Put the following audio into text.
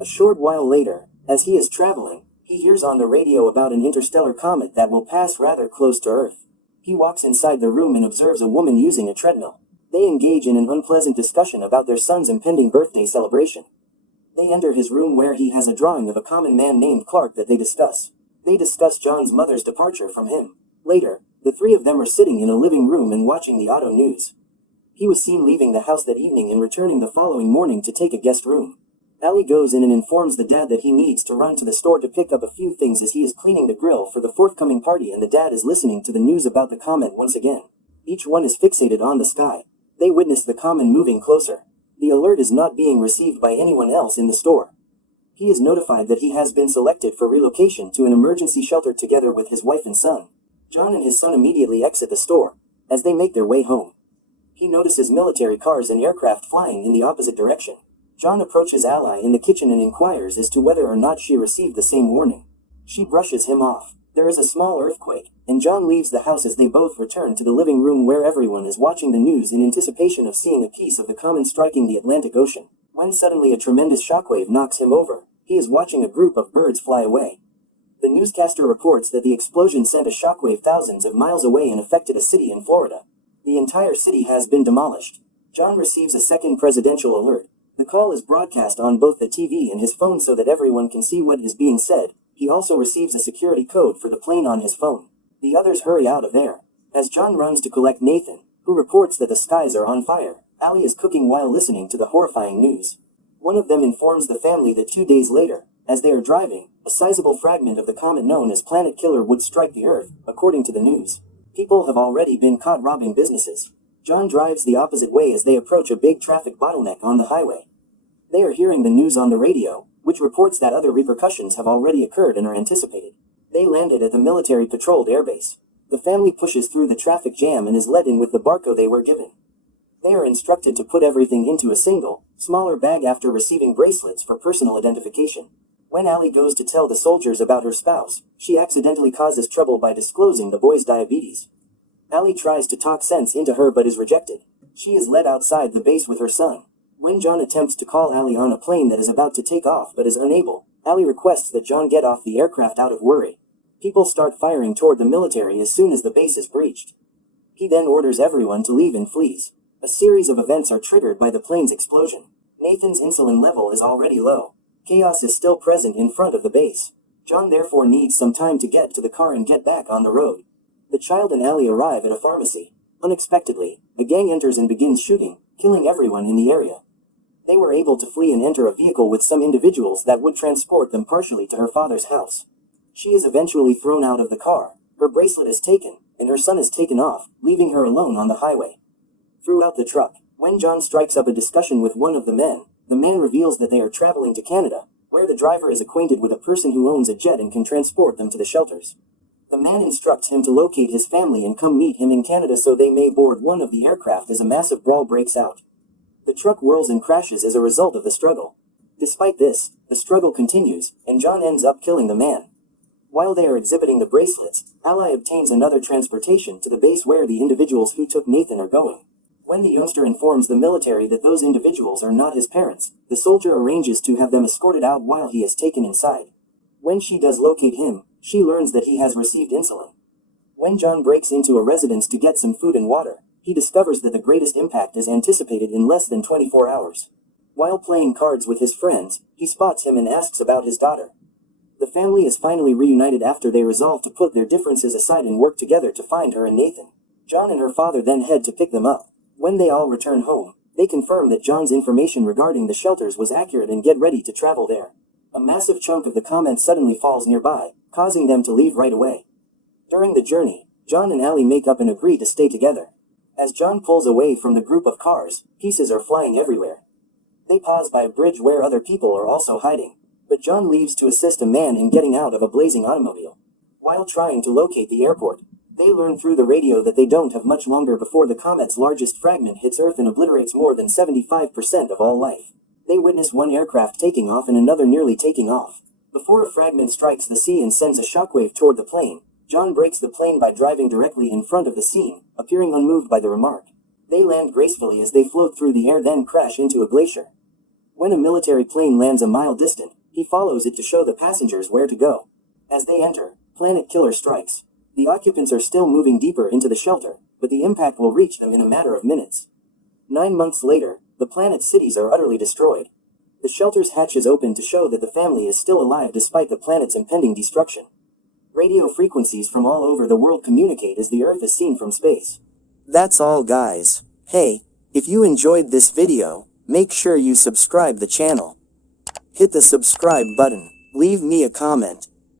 A short while later, as he is traveling, he hears on the radio about an interstellar comet that will pass rather close to Earth. He walks inside the room and observes a woman using a treadmill. They engage in an unpleasant discussion about their son's impending birthday celebration. They enter his room where he has a drawing of a common man named Clark that they discuss. They discuss John's mother's departure from him. Later, the three of them are sitting in a living room and watching the auto news. He was seen leaving the house that evening and returning the following morning to take a guest room. Allie goes in and informs the dad that he needs to run to the store to pick up a few things as he is cleaning the grill for the forthcoming party, and the dad is listening to the news about the comet once again. Each one is fixated on the sky. They witness the comet moving closer. The alert is not being received by anyone else in the store. He is notified that he has been selected for relocation to an emergency shelter together with his wife and son. John and his son immediately exit the store. As they make their way home, he notices military cars and aircraft flying in the opposite direction. John approaches Ally in the kitchen and inquires as to whether or not she received the same warning. She brushes him off. There is a small earthquake, and John leaves the house as they both return to the living room where everyone is watching the news in anticipation of seeing a piece of the comet striking the Atlantic Ocean. When suddenly a tremendous shockwave knocks him over, he is watching a group of birds fly away. The newscaster reports that the explosion sent a shockwave thousands of miles away and affected a city in Florida. The entire city has been demolished. John receives a second presidential alert. The call is broadcast on both the TV and his phone so that everyone can see what is being said. He also receives a security code for the plane on his phone. The others hurry out of there. As John runs to collect Nathan, who reports that the skies are on fire, Allie is cooking while listening to the horrifying news. One of them informs the family that 2 days later, as they are driving, a sizable fragment of the comet known as Planet Killer would strike the Earth, according to the news. People have already been caught robbing businesses. John drives the opposite way as they approach a big traffic bottleneck on the highway. They are hearing the news on the radio, which reports that other repercussions have already occurred and are anticipated. They landed at the military-patrolled airbase. The family pushes through the traffic jam and is let in with the barcode they were given. They are instructed to put everything into a single, smaller bag after receiving bracelets for personal identification. When Allie goes to tell the soldiers about her spouse, she accidentally causes trouble by disclosing the boy's diabetes. Allie tries to talk sense into her but is rejected. She is led outside the base with her son. When John attempts to call Allie on a plane that is about to take off but is unable, Allie requests that John get off the aircraft out of worry. People start firing toward the military as soon as the base is breached. He then orders everyone to leave and flees. A series of events are triggered by the plane's explosion. Nathan's insulin level is already low. Chaos is still present in front of the base. John therefore needs some time to get to the car and get back on the road. The child and Allie arrive at a pharmacy. Unexpectedly, a gang enters and begins shooting, killing everyone in the area. They were able to flee and enter a vehicle with some individuals that would transport them partially to her father's house. She is eventually thrown out of the car, her bracelet is taken, and her son is taken off, leaving her alone on the highway. Throughout the truck, when John strikes up a discussion with one of the man reveals that they are traveling to Canada, where the driver is acquainted with a person who owns a jet and can transport them to the shelters. The man instructs him to locate his family and come meet him in Canada so they may board one of the aircraft as a massive brawl breaks out. The truck whirls and crashes as a result of the struggle. Despite this, the struggle continues, and John ends up killing the man. While they are exhibiting the bracelets, Ally obtains another transportation to the base where the individuals who took Nathan are going. When the youngster informs the military that those individuals are not his parents, the soldier arranges to have them escorted out while he is taken inside. When she does locate him, she learns that he has received insulin. When John breaks into a residence to get some food and water, he discovers that the greatest impact is anticipated in less than 24 hours. While playing cards with his friends, he spots him and asks about his daughter. The family is finally reunited after they resolve to put their differences aside and work together to find her and Nathan. John and her father then head to pick them up. When they all return home, they confirm that John's information regarding the shelters was accurate and get ready to travel there. A massive chunk of the comet suddenly falls nearby, causing them to leave right away. During the journey, John and Allie make up and agree to stay together. As John pulls away from the group of cars, pieces are flying everywhere. They pause by a bridge where other people are also hiding, but John leaves to assist a man in getting out of a blazing automobile. While trying to locate the airport, they learn through the radio that they don't have much longer before the comet's largest fragment hits Earth and obliterates more than 75% of all life. They witness one aircraft taking off and another nearly taking off. Before a fragment strikes the sea and sends a shockwave toward the plane, John breaks the plane by driving directly in front of the scene, appearing unmoved by the remark. They land gracefully as they float through the air then crash into a glacier. When a military plane lands a mile distant, he follows it to show the passengers where to go. As they enter, Planet Killer strikes. The occupants are still moving deeper into the shelter, but the impact will reach them in a matter of minutes. 9 months later, the planet's cities are utterly destroyed. The shelter's hatches open to show that the family is still alive despite the planet's impending destruction. Radio frequencies from all over the world communicate as the Earth is seen from space. That's all, guys. Hey, if you enjoyed this video, make sure you subscribe the channel. Hit the subscribe button, leave me a comment,